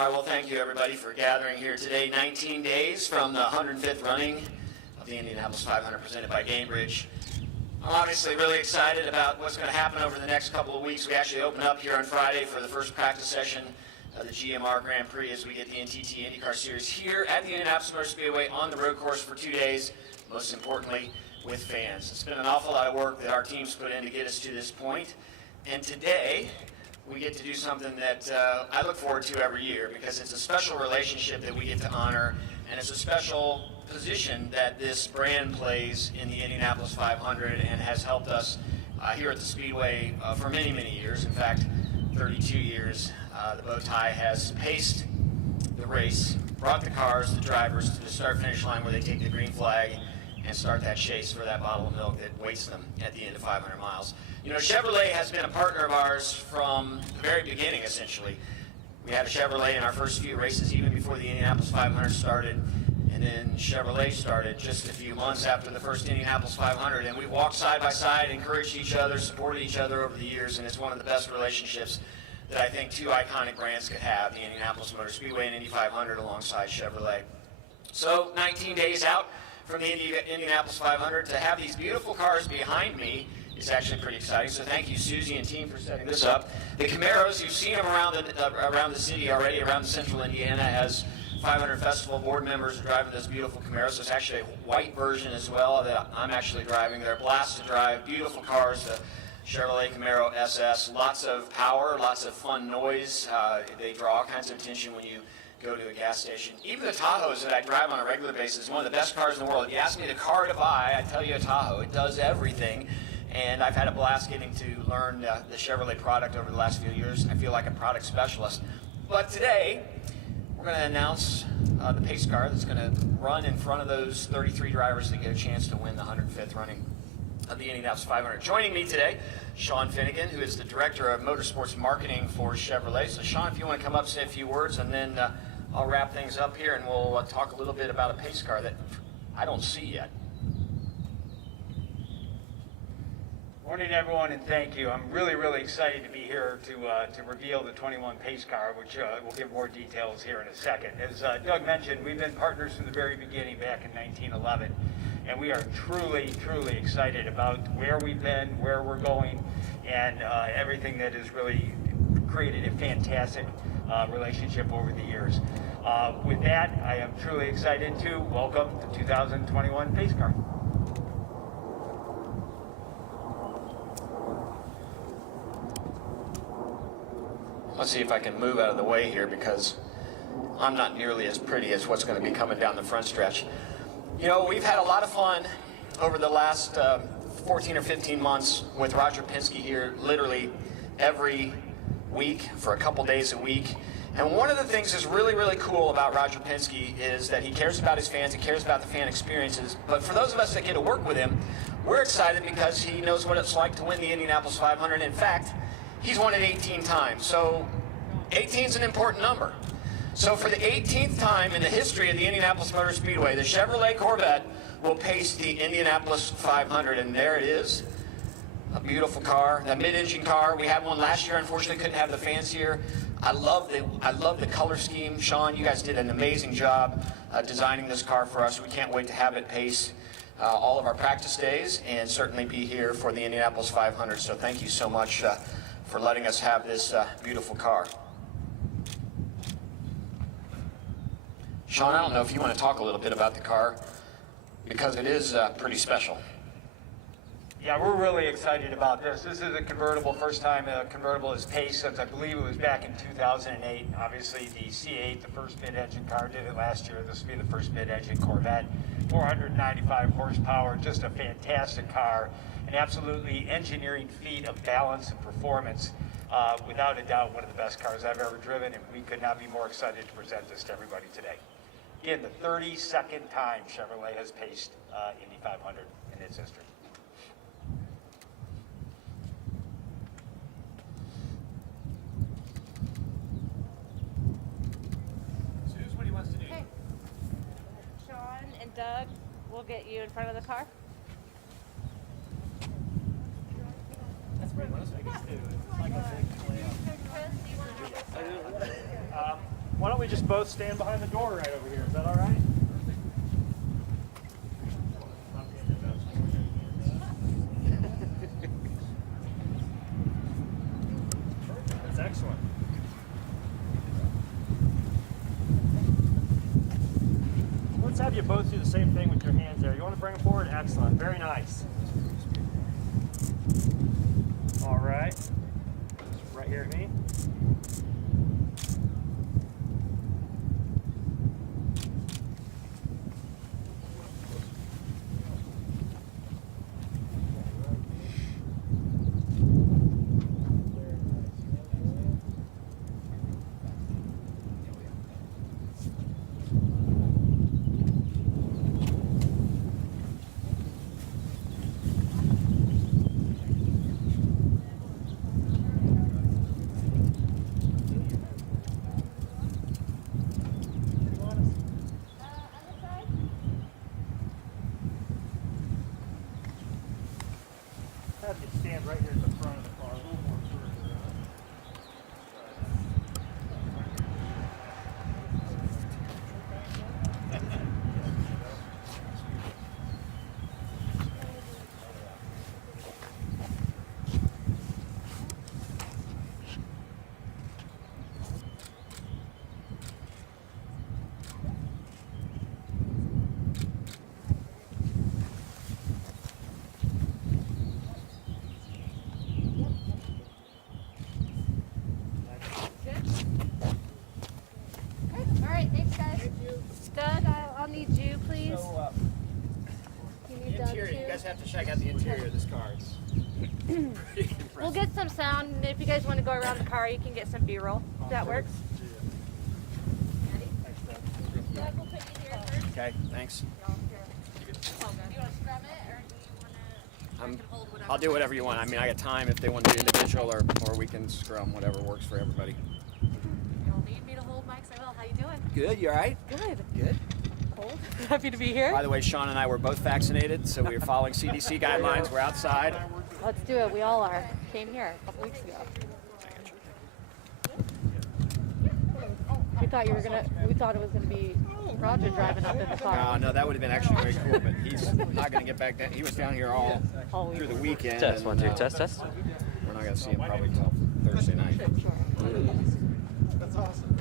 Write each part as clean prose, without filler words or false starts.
All right, well, thank you, everybody, for gathering here today. 19 days from the 105th running of the Indianapolis 500 presented by Gainbridge. I'm obviously really excited about what's going to happen over the next couple of weeks. We actually open up here on Friday for the first practice session of the GMR Grand Prix as we get the NTT IndyCar Series here at the Indianapolis Motor Speedway on the road course for 2 days, most importantly, with fans. It's been an awful lot of work that our team's put in to get us to this point. And today, we get to do something that I look forward to every year because it's a special relationship that we get to honor, and it's a special position that this brand plays in the Indianapolis 500 and has helped us here at the Speedway for many, many years. In fact, 32 years. The bow tie has paced the race, brought the cars, the drivers to the start-finish line where they take the green flag and start that chase for that bottle of milk that waits them at the end of 500 miles. You know, Chevrolet has been a partner of ours from the very beginning, essentially. We had a Chevrolet in our first few races, even before the Indianapolis 500 started, and then Chevrolet started just a few months after the first Indianapolis 500, and we walked side by side, encouraged each other, supported each other over the years, and it's one of the best relationships that I think two iconic brands could have, the Indianapolis Motor Speedway and Indy 500 alongside Chevrolet. So 19 days out from the Indianapolis 500, to have these beautiful cars behind me is actually pretty exciting. So thank you, Susie and team, for setting this up. The Camaros, you've seen them around the city already, around central Indiana, as 500 Festival board members are driving those beautiful Camaros. There's actually a white version as well that I'm actually driving. They're a blast to drive, beautiful cars. The Chevrolet Camaro SS, lots of power, lots of fun noise. They draw all kinds of attention when you go to a gas station. Even the Tahoes that I drive on a regular basis, one of the best cars in the world. If you ask me the car to buy, I tell you a Tahoe. It does everything. And I've had a blast getting to learn the Chevrolet product over the last few years. I feel like a product specialist. But today, we're going to announce the pace car that's going to run in front of those 33 drivers that get a chance to win the 105th running of the Indianapolis 500. Joining me today, Sean Finnegan, who is the Director of Motorsports Marketing for Chevrolet. So Sean, if you want to come up, say a few words, and then I'll wrap things up here, and we'll talk a little bit about a pace car that I don't see yet. Morning, everyone, and thank you. I'm really excited to be here to reveal the 21 pace car, which we'll give more details here in a second. As Doug mentioned, we've been partners from the very beginning back in 1911, and we are truly excited about where we've been, where we're going, and everything that has really created a fantastic relationship over the years. With that, I am truly excited to welcome the 2021 pace car. Let's see if I can move out of the way here because I'm not nearly as pretty as what's going to be coming down the front stretch. You know, we've had a lot of fun over the last 14 or 15 months with Roger Penske here literally every week for a couple days a week. And one of the things that's really cool about Roger Penske is that he cares about his fans, he cares about the fan experiences. But for those of us that get to work with him, we're excited because he knows what it's like to win the Indianapolis 500. In fact, he's won it 18 times, so 18 is an important number. So for the 18th time in the history of the Indianapolis Motor Speedway, the Chevrolet Corvette will pace the Indianapolis 500, and there it is. A beautiful car, a mid-engine car. We had one last year, unfortunately couldn't have the fans here. I love the color scheme. Sean, you guys did an amazing job designing this car for us. We can't wait to have it pace all of our practice days and certainly be here for the Indianapolis 500. So thank you so much for letting us have this beautiful car. Sean, I don't know if you want to talk a little bit about the car because it is pretty special. Yeah, we're really excited about this. This is a convertible, first time a convertible is paced since I believe it was back in 2008. Obviously the C8, the first mid-engine car, did it last year. This will be the first mid-engine Corvette. 495 horsepower, just a fantastic car. An absolutely engineering feat of balance and performance. Without a doubt, one of the best cars I've ever driven, and we could not be more excited to present this to everybody today. Again, the 32nd time Chevrolet has paced Indy 500 in its history. Suze, what do you want us to do? Okay. Sean and Doug will get you in front of the car. That's pretty much what I guess too. It's like a big Chris, do you want to Why don't we just both stand behind the door right over here? Is that all right? That's excellent. Let's have you both do the same thing with your hands there. You want to bring them forward? Excellent. Very nice. All right. Right here at me. Have you stand right here at the front of the car, a little more further. All right, thanks, guys. Doug, I'll need you, please. So, You need Doug, interior, you too. guys have to check out the interior of this car. It's pretty impressive. We'll get some sound, and if you guys want to go around the car, you can get some B-roll. If that works. Doug, we'll put you here first. Okay, thanks. Do you want to scrub it, or do you want to? I'm, I'll do whatever you want. I mean, I got time if they want to do individual, or we can scrum, whatever works for everybody. You'll need me to hold mics. I will. How you doing? Good, you all right? Good. Good. Cold. Happy to be here. By the way, Sean and I were both vaccinated, so we are following CDC guidelines. We're outside. Let's do it. We all are. Came here a couple weeks ago. We thought we thought it was gonna be Roger driving up in the car. No, that would have been actually very cool, but he's not going to get back down. He was down here all through the weekend. Test, and, 1, 2, test. We're not going to see him probably until Thursday night. That's awesome.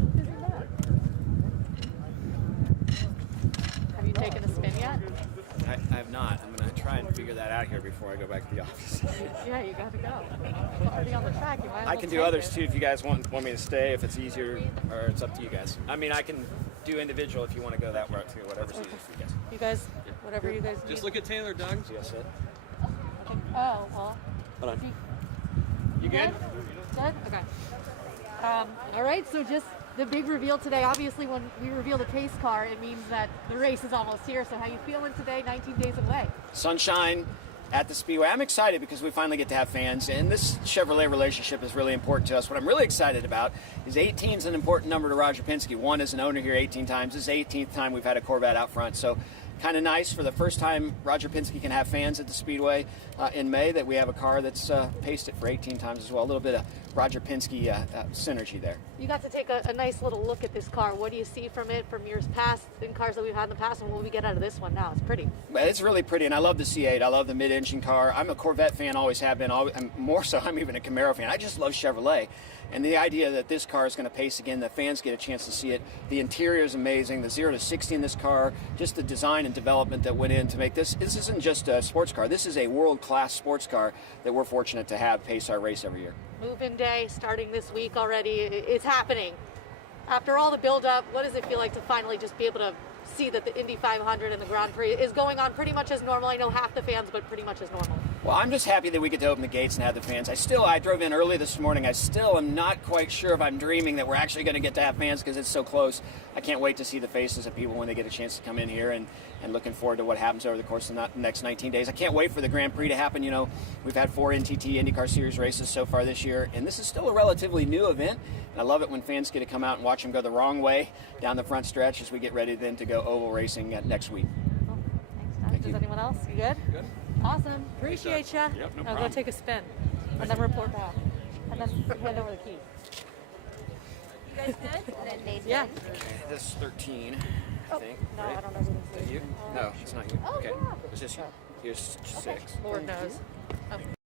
Have you taken a spin yet? I have not. I'm going to try and figure that out here before I go back to the office. Yeah, you gotta go. It's already on the track. You might as I well can do take others it. too if you guys want me to stay, if it's easier, or it's up to you guys. I mean, I can do individual if you want to go that route too, whatever's easier for you guys. You guys, whatever you guys need. Just look at Taylor, Doug. See you guys sit. Oh, well. Hold on. You good? Good? Okay. All right, so just the big reveal today. Obviously, when we reveal the pace car, it means that the race is almost here. So how you feeling today, 19 days away? Sunshine at the Speedway. I'm excited because we finally get to have fans, and this Chevrolet relationship is really important to us. What I'm really excited about is 18 is an important number to Roger Penske. One is an owner here 18 times. This is the 18th time we've had a Corvette out front. So kind of nice for the first time Roger Penske can have fans at the Speedway in May, that we have a car that's paced it for 18 times as well. A little bit of Roger Penske synergy there. You got to take a nice little look at this car. What do you see from it from years past, in cars that we've had in the past, and what will we get out of this one now? It's pretty. But it's really pretty, and I love the C8. I love the mid-engine car. I'm a Corvette fan, always have been. And more so, I'm even a Camaro fan. I just love Chevrolet. And the idea that this car is going to pace again, the fans get a chance to see it. The interior is amazing. The 0 to 60 in this car, just the design and development that went in to make this. This isn't just a sports car. This is a world-class sports car that we're fortunate to have pace our race every year. Move-in day starting this week already. It's happening. After all the build-up, what does it feel like to finally just be able to see that the Indy 500 and the Grand Prix is going on pretty much as normal? I know half the fans, but pretty much as normal. Well, I'm just happy that we get to open the gates and have the fans. I drove in early this morning. I still am not quite sure if I'm dreaming that we're actually going to get to have fans because it's so close. I can't wait to see the faces of people when they get a chance to come in here, and looking forward to what happens over the course of the next 19 days. I can't wait for the Grand Prix to happen. You know, we've had 4 NTT IndyCar Series races so far this year, and this is still a relatively new event. And I love it when fans get to come out and watch them go the wrong way down the front stretch as we get ready then to go oval racing next week. Well, thanks, Doug. Does anyone else? You good? Good. Awesome. Appreciate you. Yep, no I'll problem. go take a spin and then report back. And then hand over the keys. guys good? And then Nathan. Yeah. This is 13, I think. No, right? I don't know who Is this that is. you? No, it's not you. Oh, okay. yeah. Is this you? Here's 6. Lord knows. Oh.